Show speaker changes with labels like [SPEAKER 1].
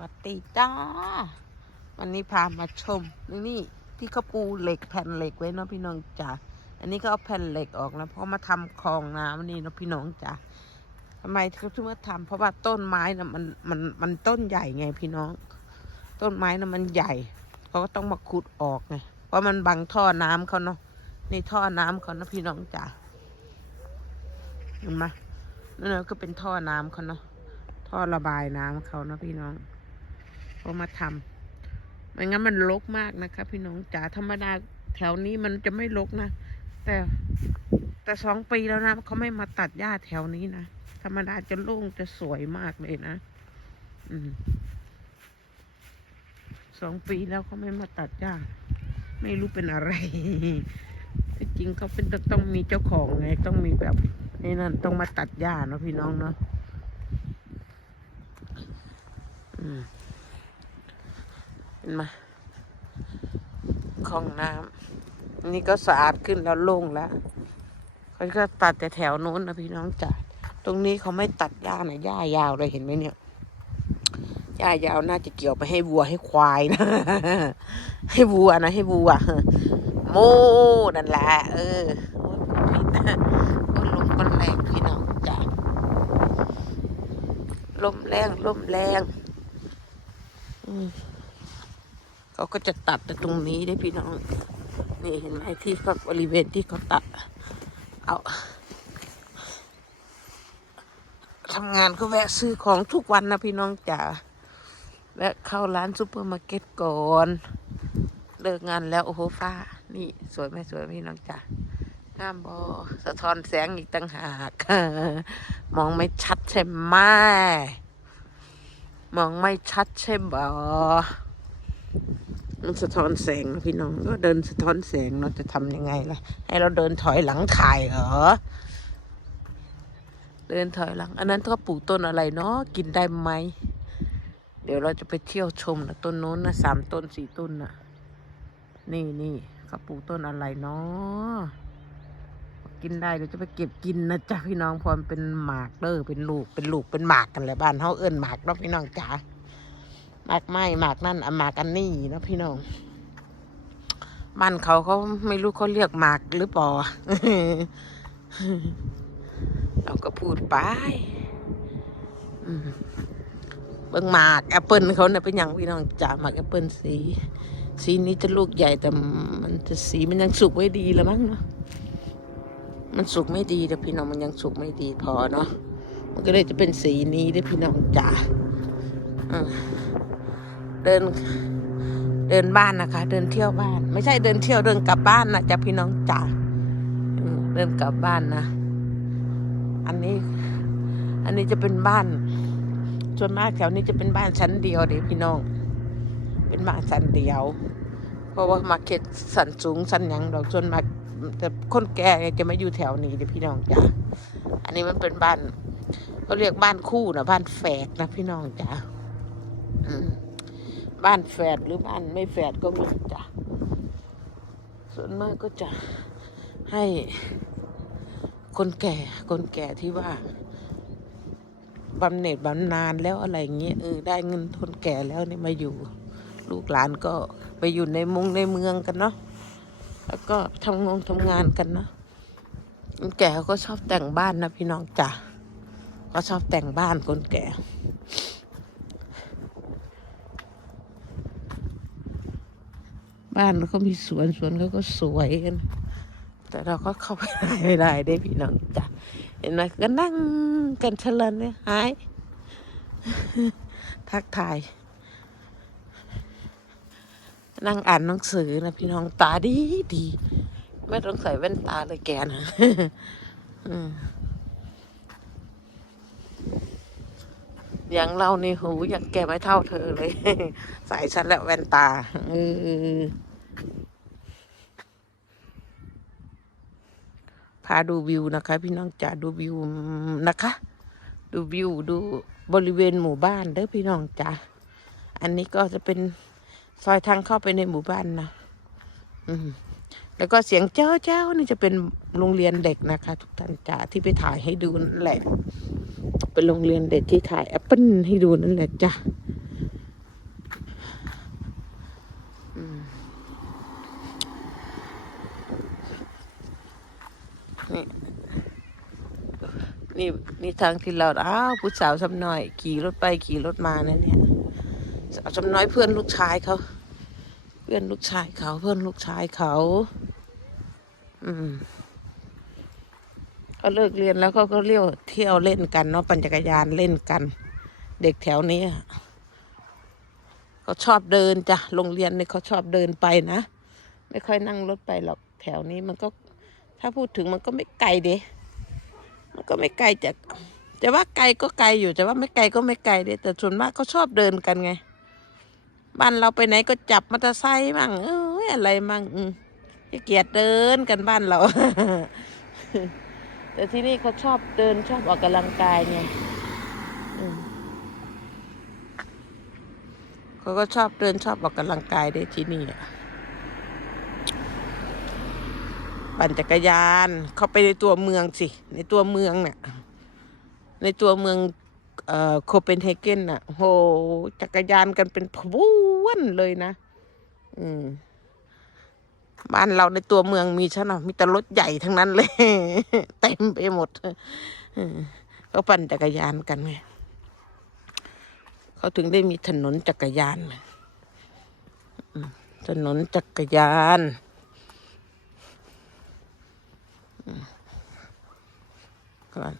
[SPEAKER 1] วัสดีจ้า วันนี้พามาชมนี่นี่ที่เขาปูเหล็กแผ่นเหล็กไว้เนาะพี่น้องจ๋าอันนี้ก็เอาแผ่นเหล็กออกนะเพราะมาทำคลองน้ำนี่เนาะพี่น้องจ๋าทำไมเขาถึงมาทำเพราะว่าต้นไม้นะมันมันมันต้นใหญ่ไงพี่น้อง ต้นไม้นะมันใหญ่เขาก็ต้องมาขุดออกไงเพราะมันบังท่อน้ำเขาเนาะในท่อน้ำเขานะพี่น้องจ๋าเห็นไหมนั่นก็เป็นท่อน้ำเขาเนาะท่อระบายน้ำเขานะพี่น้อง เขามาทำไม่งั้นมันรกมากนะคะ พี่น้องจ๋าธรรมดาแถวนี้มันจะไม่รกนะ แต่แต่สองปีแล้วนะเขาไม่มาตัดหญ้าแถวนี้นะธรรมดาจะโล่งจะสวยมากเลยนะอืมสองปีแล้วเขาไม่มาตัดหญ้า ไม่รู้เป็นอะไรที่จริงเขาเป็นต้องมีเจ้าของไง ต้องมีแบบนี่นั่นต้องมาตัดหญ้าเนาะพี่น้องเนาะอืม เห็นไหมคลองน้ำนี่ก็สะอาดขึ้นแล้วโล่งแล้วเขาก็ตัดแต่แถวโน้นนะพี่น้องจ๋าตรงนี้เขาไม่ตัดหญ้านะหญ้ายาวเลยเห็นไหมเนี่ยหญ้ายาวน่าจะเกี่ยวไปให้วัวให้ควายนะ ให้วัวนะให้วัวโม่นั่นแหละเออโอ้ลมก็แรงพี่น้องจ๋าลมแรงลมแรงอืม เขาก็จะตัดแต่ตรงนี้ได้พี่น้อง นี่เห็นไหมที่เขาบริเวณที่เขาตัด เอาทำงานก็แวะซื้อของทุกวันนะพี่น้องจ๋าแวะเข้าร้านซูเปอร์มาร์เก็ตก่อนเลิกงานแล้วโอ้โหฟ้า นี่สวยไหมสวยพี่น้องจ๋างามบอสะท้อนแสงอีกต่างหากมองไม่ชัดใช่ไหมมองไม่ชัดใช่บ่ มันสะท้อนแสงพี่น้องก็เดินสะท้อนแสงเราจะทำยังไงล่ะ ให้เราเดินถอยหลังถ่ายเหรอ เดินถอยหลัง อันนั้นก็ปลูกต้นอะไรเนาะกินได้ไหม เดี๋ยวเราจะไปเที่ยวชมนะต้นโน้นนะสามต้นสี่ต้นนะนี่นี่เขาปลูกต้นอะไรเนาะกินได้เดี๋ยวจะไปเก็บกินนะจ๊ะพี่น้องพอมเป็นหมากเด้อเป็นลูกเป็นลูกเป็นหมากกันแหละบ้านเฮาเอิ้นหมากเนาะพี่น้องจ๋า หมากไม้หมากนั่นอะหมากอันนี่เนาะพี่น้องบ้านเขาเขาไม่รู้เขาเรียกหมากหรือเปล่าเราก็พูดไปอืมเบิ่งหมากแอปเปิลเขาเนี่ยเป็นอย่างพี่น้องจ๋าหมากแอปเปิลสี สีนี้จะลูกใหญ่แต่มันจะสีมันยังสุกไว้ดีแล้วมั้งเนาะมันสุกไม่ดีแต่พี่น้องมันยังสุกไม่ดีพอเนาะมันก็เลยจะเป็นสีนี้เด้พี่น้องจ๋าอืม เดิน เดินบ้านนะคะ เดินเที่ยวบ้าน ไม่ใช่เดินเที่ยวเดินกลับบ้านนะจ๊ะพี่น้องจ๋าเดินกลับบ้านนะ อันนี้ อันนี้จะเป็นบ้านส่วนมากแถวนี้จะเป็นบ้านชั้นเดียวเด้พี่น้อง เป็นบ้านชั้นเดียว เพราะว่ามาเก็ตสันสูงสันหยังดอกส่วนมากแต่คนแก่จะไม่อยู่แถวนี้เดี๋ยวพี่น้องจ้ะอันนี้มันเป็นบ้านเขาเรียกบ้านคู่นะบ้านแฝดนะพี่น้องจ้ะอืม บ้านแฝดหรือบ้านไม่แฝดก็มีจ้ะส่วนมากก็จะให้คนแก่คนแก่ที่ว่าบำเหน็จบำนาญแล้วอะไรเงี้ยเออได้เงินทนแก่แล้วเนี่ยมาอยู่ ลูกหลานก็ไปอยู่ในมุงในเมืองกันเนาะแล้วก็ทำงงทำงานกันเนอะคนแก่เขาก็ชอบแต่งบ้านนะพี่น้องจ๋าเขาชอบแต่งบ้านคนแก่ บ้านเขามีสวนสวนเขาก็สวยกันแต่เราก็เข้าไปไม่ได้ได้พี่น้องจ๋าเห็นไหมก็นั่งกันเฉลินเนี่ยหายทักทาย นั่งอ่านหนังสือนะพี่น้องตาดีดี ไม่ต้องใส่แว่นตาเลยแกนะอย่างเราในหูอยังแกไม่เท่าเธอเลย ใส่ฉันแล้วแว่นตาเออ พาดูวิวนะคะ พี่น้องจ๋าดูวิวนะคะ ดูวิวดูบริเวณหมู่บ้านเด้อพี่น้องจ๋าอันนี้ก็จะเป็นซอยทางเข้าไปในหมู่บ้านนะอืมแล้วก็เสียงเจ้าเจ้านี่จะเป็นโรงเรียนเด็กนะคะ ทุกท่านจ๋าที่ไปถ่ายให้ดูนั่นแหละ เป็นโรงเรียนเด็กที่ถ่ายแอปเปิลให้ดูนั่นแหละจ้ะอืม นี่นี่ทางที่เราอ้าวผู้สาวสำน้อย ขี่รถไปขี่รถมานะเนี่ยสาวสำน้อยเพื่อนลูกชายเขาเพื่อนลูกชายเขาเพื่อนลูกชายเขา อืมเขาเลิกเรียนแล้วเขาก็เลี้ยวเที่ยวเล่นกันเนาะปั่นจักรยานเล่นกัน เด็กแถวนี้เขาชอบเดินจ้ะโรงเรียนเนี่ยเขาชอบเดินไปนะ ไม่ค่อยนั่งรถไปหรอกแถวนี้มันก็ ถ้าพูดถึงมันก็ไม่ไกลเด้ ก็ไม่ไกลจากจะว่าไกลก็ไกลอยู่จะว่าไม่ไกลก็ไม่ไกลเด้แต่ส่วนมากเขาชอบเดินกันไง บ้านเราไปไหนก็จับมอเตอร์ไซค์มั่งเอ้ยอะไรมั่งอืมขี้เกียจเดินกันบ้านเรา แต่ที่นี่เขาชอบเดินชอบออกกำลังกายไงเขาก็ชอบเดินชอบออกกำลังกายได้ที่นี่อะ ปั่นจักรยาน เข้าไปในตัวเมืองสิ ในตัวเมืองเนี่ยในตัวเมืองเอ่อโคเปนเฮเกนน่ะโหจักรยานกันเป็นพวนเลยนะ อืมบ้านเราในตัวเมืองมีชนะมีแต่รถใหญ่ทั้งนั้นเลย เต็มไปหมดเออเขาปั่นจักรยานกันไงเขาถึงได้มีถนนจักรยานถนนจักรยาน อืมก่อน